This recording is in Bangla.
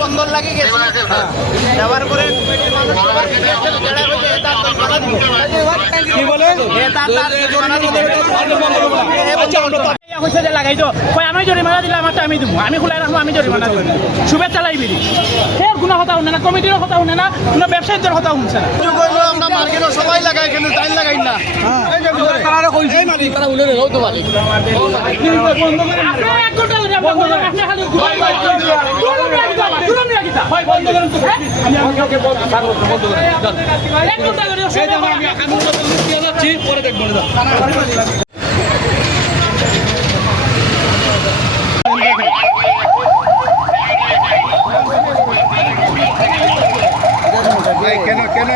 বন্ধন লাগি গেছে ব্যবহার করে কি বলে লাগাই তো আমি জরিমানা দিলে আমারটা আমি দিব আমি খোলাই রাখবো আমি জরিমানা দিব শুভেচ্ছা চালাই বিড়ি ফের গুণা কথা শুনে না কমিটিরও কথা শুনে না কোনো ব্যবসায়ীদের কথা শুনছে না আমরা মার্কেটে সবাই লাগাই কিন্তু টাইল লাগাই না পরে দেখবো কেন কেন